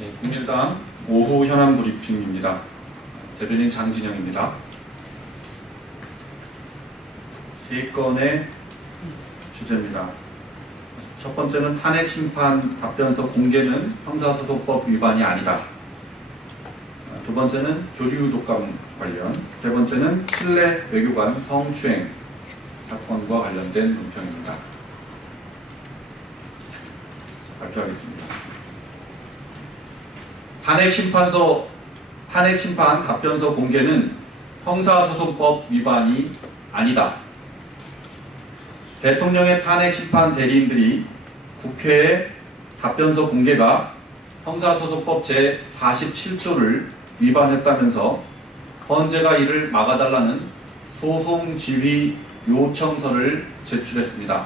네, 국민의당 오후 현안 브리핑입니다. 대변인 장진영입니다. 세 건의 주제입니다. 첫 번째는 탄핵 심판 답변서 공개는 형사소송법 위반이 아니다. 두 번째는 교류 독감 관련, 세 번째는 실내 외교관 성추행 사건과 관련된 논평입니다. 발표하겠습니다. 탄핵 심판 답변서 공개는 형사소송법 위반이 아니다. 대통령의 탄핵 심판 대리인들이 국회에 답변서 공개가 형사소송법 제47조를 위반했다면서 헌재가 이를 막아달라는 소송 지휘 요청서를 제출했습니다.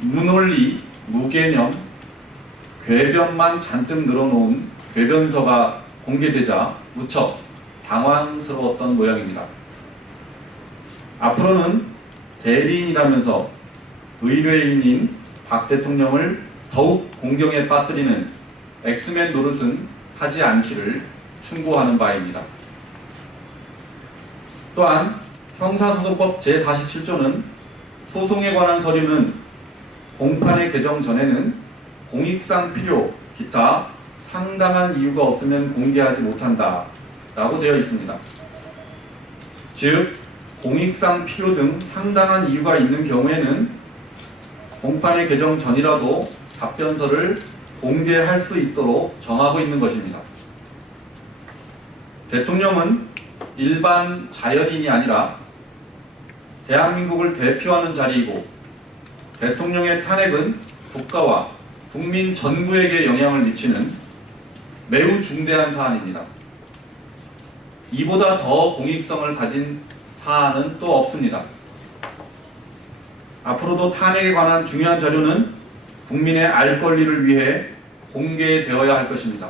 무논리, 무개념, 궤변만 잔뜩 늘어놓은 궤변서가 공개되자 무척 당황스러웠던 모양입니다. 앞으로는 대리인이라면서 의뢰인인 박 대통령을 더욱 공경에 빠뜨리는 엑스맨 노릇은 하지 않기를 충고하는 바입니다. 또한 형사소송법 제47조는 소송에 관한 서류는 공판의 개정 전에는 공익상 필요, 기타 상당한 이유가 없으면 공개하지 못한다 라고 되어 있습니다. 즉, 공익상 필요 등 상당한 이유가 있는 경우에는 공판의 개정 전이라도 답변서를 공개할 수 있도록 정하고 있는 것입니다. 대통령은 일반 자연인이 아니라 대한민국을 대표하는 자리이고 대통령의 탄핵은 국가와 국민 전부에게 영향을 미치는 매우 중대한 사안입니다. 이보다 더 공익성을 가진 사안은 또 없습니다. 앞으로도 탄핵에 관한 중요한 자료는 국민의 알 권리를 위해 공개되어야 할 것입니다.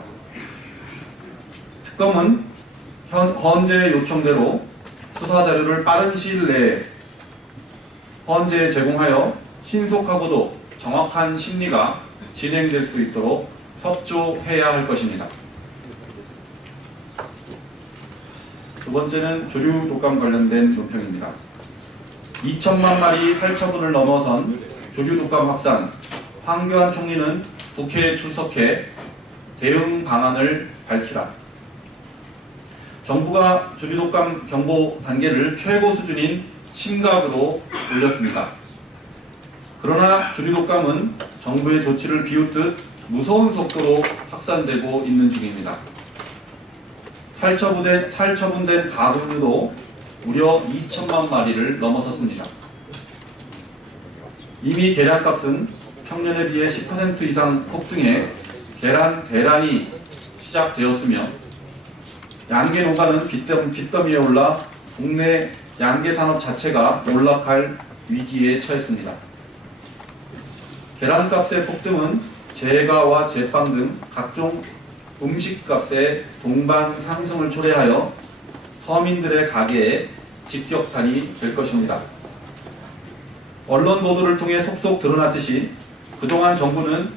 특검은 헌재의 요청대로 수사 자료를 빠른 시일 내에 헌재에 제공하여 신속하고도 정확한 심리가 진행될 수 있도록 협조해야 할 것입니다. 두 번째는 조류 독감 관련된 논평입니다. 2천만 마리 살처분을 넘어선 조류 독감 확산, 황교안 총리는 국회에 출석해 대응 방안을 밝히라. 정부가 조류 독감 경보 단계를 최고 수준인 심각으로 올렸습니다. 그러나 조류 독감은 정부의 조치를 비웃듯 무서운 속도로 확산되고 있는 중입니다. 살처분된 가금류도 무려 2천만 마리를 넘어섰습니다. 이미 계란값은 평년에 비해 10% 이상 폭등해 계란 대란이 시작되었으며 양계 농가는 빚더미에 올라 국내 양계 산업 자체가 몰락할 위기에 처했습니다. 계란값의 폭등은 제과와 제빵 등 각종 음식값의 동반 상승을 초래하여 서민들의 가게에 직격탄이 될 것입니다. 언론 보도를 통해 속속 드러났듯이 그동안 정부는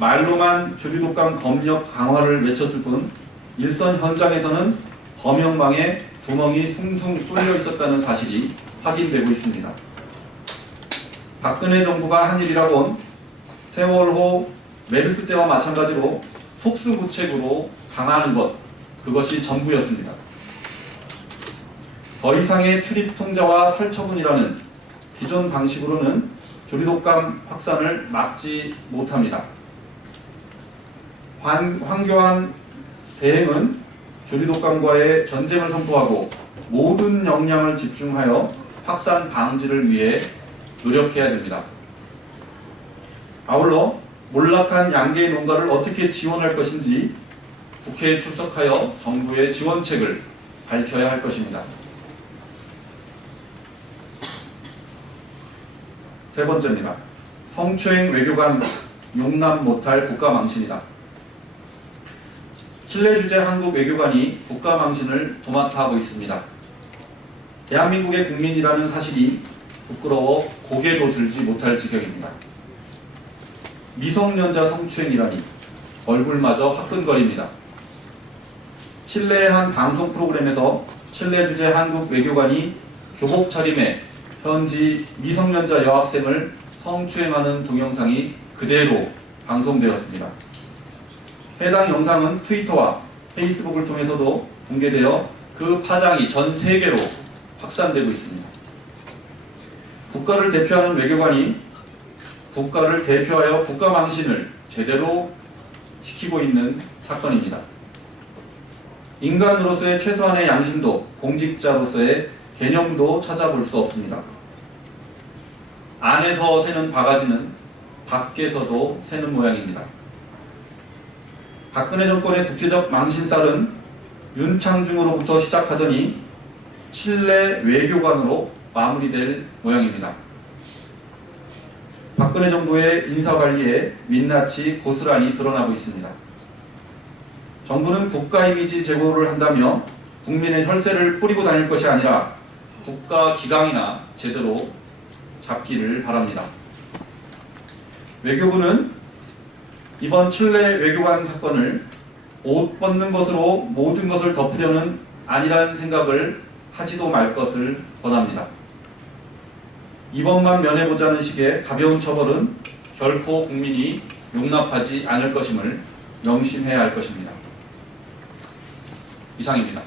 말로만 조류 독감 검역 강화를 외쳤을 뿐 일선 현장에서는 범역망에 구멍이 숭숭 뚫려 있었다는 사실이 확인되고 있습니다. 박근혜 정부가 한 일이라곤 세월호 메르스 때와 마찬가지로 속수무책으로 당하는 것, 그것이 전부였습니다. 더 이상의 출입 통제와 살처분이라는 기존 방식으로는 조류독감 확산을 막지 못합니다. 황교안 대행은 조류독감과의 전쟁을 선포하고 모든 역량을 집중하여 확산 방지를 위해 노력해야 됩니다. 아울러 몰락한 양계 농가를 어떻게 지원할 것인지 국회에 출석하여 정부의 지원책을 밝혀야 할 것입니다. 세 번째입니다. 성추행 외교관 용납 못할 국가망신이다. 칠레 주재 한국 외교관이 국가망신을 도맡아 하고 있습니다. 대한민국의 국민이라는 사실이 부끄러워 고개도 들지 못할 지경입니다. 미성년자 성추행이라니 얼굴마저 화끈거립니다. 칠레의 한 방송 프로그램에서 칠레 주재 한국 외교관이 교복 차림에 현지 미성년자 여학생을 성추행하는 동영상이 그대로 방송되었습니다. 해당 영상은 트위터와 페이스북을 통해서도 공개되어 그 파장이 전 세계로 확산되고 있습니다. 국가를 대표하는 외교관이 국가를 대표하여 국가 망신을 제대로 시키고 있는 사건입니다. 인간으로서의 최소한의 양심도 공직자로서의 개념도 찾아볼 수 없습니다. 안에서 새는 바가지는 밖에서도 새는 모양입니다. 박근혜 정권의 국제적 망신살은 윤창중으로부터 시작하더니 칠레 외교관으로 마무리될 모양입니다. 박근혜 정부의 인사관리에 민낯이 고스란히 드러나고 있습니다. 정부는 국가 이미지 제고를 한다며 국민의 혈세를 뿌리고 다닐 것이 아니라 국가 기강이나 제대로 잡기를 바랍니다. 외교부는 이번 칠레 외교관 사건을 옷 벗는 것으로 모든 것을 덮으려는 아니라는 생각을 하지도 말 것을 권합니다. 이번만 면해보자는 식의 가벼운 처벌은 결코 국민이 용납하지 않을 것임을 명심해야 할 것입니다. 이상입니다.